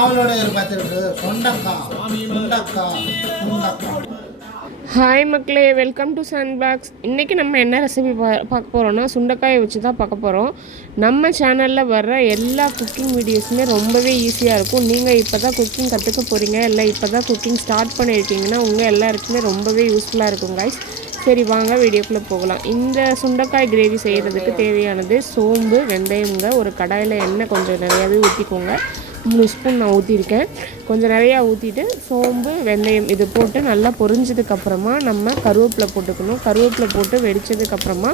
ஆவலோட பார்த்துருக்கு சுண்டக்காய். ஹாய் மக்களே, வெல்கம் டு சன்பாக்ஸ். இன்றைக்கி நம்ம என்ன ரெசிபி பார்க்க போகிறோன்னா சுண்டைக்காயை வச்சு தான் பார்க்க போகிறோம். நம்ம சேனலில் வர்ற எல்லா குக்கிங் வீடியோஸுமே ரொம்பவே ஈஸியாக இருக்கும். நீங்கள் இப்போ தான் குக்கிங் கற்றுக்க போகிறீங்க, இல்லை இப்போ தான் குக்கிங் ஸ்டார்ட் பண்ணியிருக்கீங்கன்னா உங்கள் எல்லாருக்குமே ரொம்பவே யூஸ்ஃபுல்லாக இருக்கும் கைஸ். சரி வாங்க வீடியோக்குள்ளே போகலாம். இந்த சுண்டைக்காய் கிரேவி செய்கிறதுக்கு தேவையானது சோம்பு, வெந்தயம்ங்க. ஒரு கடாயில் எண்ணெய் கொஞ்சம் நிறையாவே ஊற்றிக்கோங்க. 3 ஸ்பூன் நான் ஊற்றிருக்கேன். கொஞ்சம் நிறையா ஊற்றிட்டு சோம்பு, வெந்தயம் இது போட்டு நல்லா பொரிஞ்சதுக்கப்புறமா நம்ம கருவேப்பிலை போட்டுக்கணும். கருவேப்பிலை போட்டு வெடித்ததுக்கப்புறமா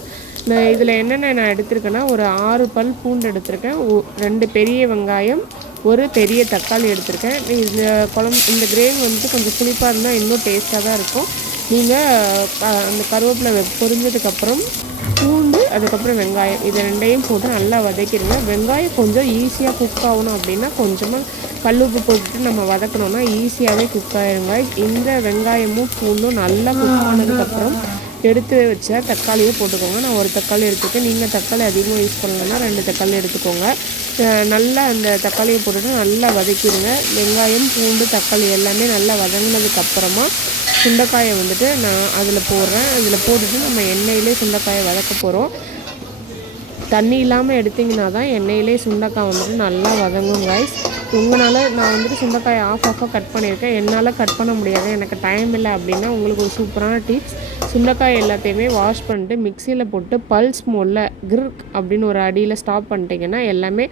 நான் இதில் என்னென்ன நான் எடுத்திருக்கேன்னா, ஒரு 6 பல் பூண்டு எடுத்திருக்கேன், 2 பெரிய வெங்காயம், ஒரு பெரிய தக்காளி எடுத்திருக்கேன். இந்த கிரேவி வந்துட்டு கொஞ்சம் புளிப்பாக இருந்தால் இன்னும் டேஸ்ட்டாக தான் இருக்கும். நீங்கள் அந்த கருவேப்பிலை பொரிஞ்சதுக்கப்புறம் பூண்டு, அதுக்கப்புறம் வெங்காயம் இது ரெண்டையும் போட்டு நல்லா வதக்கிடுங்க. வெங்காயம் கொஞ்சம் ஈஸியாக குக் ஆகணும் அப்படின்னா கொஞ்சமாக கல்லுப்பு போட்டுட்டு நம்ம வதக்கணும்னா ஈஸியாகவே குக் ஆகிடுங்க. இந்த வெங்காயமும் பூண்டும் நல்லா குக் ஆனதுக்கப்புறம் எடுத்து வச்ச தக்காளியும் போட்டுக்கோங்க. நான் ஒரு தக்காளி எடுத்துக்கேன். நீங்கள் தக்காளி அதிகமாக யூஸ் பண்ணலன்னா 2 தக்காளி எடுத்துக்கோங்க. நல்லா அந்த தக்காளியை போட்டுட்டு நல்லா வதக்கிடுங்க. வெங்காயம், பூண்டு, தக்காளி எல்லாமே நல்லா வதங்கினதுக்கப்புறமா சுண்டைக்காயை வந்துட்டு நான் அதில் போடுறேன். அதில் போட்டுட்டு நம்ம எண்ணெயிலே சுண்டைக்காயை வதக்க போகிறோம். தண்ணி இல்லாமல் எடுத்திங்கன்னா தான் எண்ணெயிலே சுண்டைக்காய் வந்துட்டு நல்லா வதங்கும் கைஸ். உங்களால் நான் வந்துட்டு சுண்டைக்காயை ஆஃபாக கட் பண்ணியிருக்கேன். என்னால் கட் பண்ண முடியாது, எனக்கு டைம் இல்லை அப்படின்னா உங்களுக்கு ஒரு சூப்பரான டிப்ஸ். சுண்டைக்காய் எல்லாத்தையுமே வாஷ் பண்ணிட்டு மிக்சியில் போட்டு பல்ஸ் மோடில் கிர்க் அப்படின்னு ஒரு அடியில் ஸ்டாப் பண்ணிட்டீங்கன்னா எல்லாமே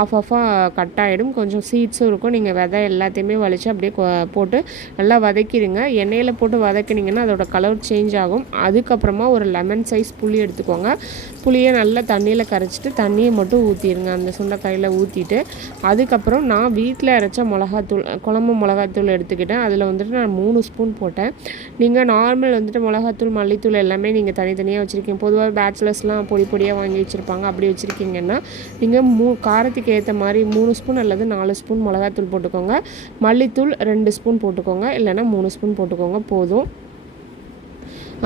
ஆஃபாக கட் ஆகிடும். கொஞ்சம் சீட்ஸும் இருக்கும். நீங்கள் விதை எல்லாத்தையுமே வலித்து அப்படியே போட்டு நல்லா வதக்கிடுங்க. எண்ணெயில் போட்டு வதக்கினீங்கன்னா அதோட கலர் சேஞ்ச் ஆகும். அதுக்கப்புறமா ஒரு லெமன் சைஸ் புளி எடுத்துக்கோங்க. புளியை நல்லா தண்ணியில் கரைச்சிட்டு தண்ணியை மட்டும் ஊற்றிடுங்க. அந்த சுண்டைக்காயில் ஊற்றிட்டு அதுக்கப்புறம் நான் வீட்டில் அரைச்ச மிளகாத்தூள், குழம்பு மிளகாத்தூள் எடுத்துக்கிட்டேன். அதில் வந்துட்டு நான் 3 ஸ்பூன் போட்டேன். நீங்கள் நார்மல் வந்துட்டு மிளகாத்தூள், மல்லித்தூள் எல்லாமே நீங்கள் தனித்தனியாக வச்சுருக்கீங்க. பொதுவாக பேச்சுலர்ஸ்லாம் பொடியாக வாங்கி வச்சுருப்பாங்க. அப்படி வச்சுருக்கீங்கன்னா நீங்கள் காரத்துக்கு ஏற்ற மாதிரி 3 ஸ்பூன் அல்லது 4 ஸ்பூன் மிளகாத்தூள் போட்டுக்கோங்க. மல்லித்தூள் 2 ஸ்பூன் போட்டுக்கோங்க, இல்லைனா 3 ஸ்பூன் போட்டுக்கோங்க போதும்.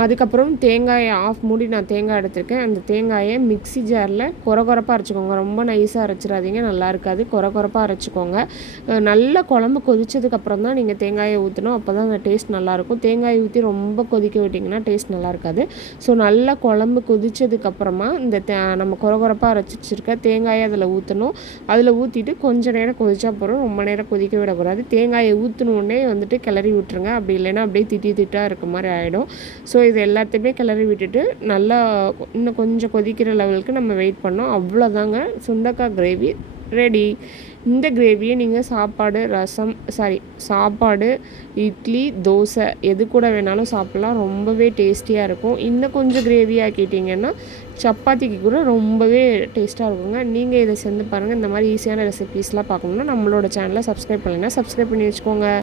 அதுக்கப்புறம் தேங்காயை ஆஃப் மூடி நான் தேங்காய் எடுத்திருக்கேன். அந்த தேங்காயை மிக்ஸி ஜாரில் கொரகொரப்பாக அரைச்சிக்கோங்க. ரொம்ப நைஸாக அரைச்சிடாதீங்க, நல்லா இருக்காது. கொரகொரப்பாக அரைச்சிக்கோங்க. நல்ல குழம்பு கொதிச்சதுக்கப்புறம் தான் நீங்கள் தேங்காயை ஊற்றணும். அப்போ தான் அந்த டேஸ்ட் நல்லாயிருக்கும். தேங்காயை ஊற்றி ரொம்ப கொதிக்க விட்டிங்கன்னா டேஸ்ட் நல்லா இருக்காது. ஸோ நல்லா குழம்பு கொதிச்சதுக்கப்புறமா இந்த நம்ம கொரகொரப்பாக அரைச்சி வச்சுருக்க தேங்காயை அதில் ஊற்றணும். அதில் ஊற்றிட்டு கொஞ்சம் நேரம் கொதிச்சா போகிறோம், ரொம்ப நேரம் கொதிக்க விடக்கூடாது. தேங்காயை ஊற்றினோடனே வந்துட்டு கிளறி விட்டுருங்க. அப்படி இல்லைன்னா அப்படியே திட்டாக இருக்க மாதிரி ஆகிடும். ஸோ இது எல்லாத்தையுமே கிளறி விட்டுட்டு நல்லா இன்னும் கொஞ்சம் கொதிக்கிற லெவலுக்கு நம்ம வெயிட் பண்ணோம். அவ்வளோதாங்க, சுண்டைக்காய் கிரேவி ரெடி. இந்த கிரேவியை நீங்கள் சாப்பாடு, இட்லி, தோசை எது கூட வேணாலும் சாப்பிட்லாம். ரொம்பவே டேஸ்டியாக இருக்கும். இன்னும் கொஞ்சம் கிரேவி ஆக்கிட்டிங்கன்னா சப்பாத்திக்கு கூட ரொம்பவே டேஸ்ட்டாக இருக்குங்க. நீங்கள் இதை செஞ்சு பாருங்கள். இந்த மாதிரி ஈஸியான ரெசிபீஸ்லாம் பார்க்கணுன்னா நம்மளோட சேனலை சப்ஸ்கிரைப் பண்ணலைன்னா சப்ஸ்கிரைப் பண்ணி வச்சுக்கோங்க.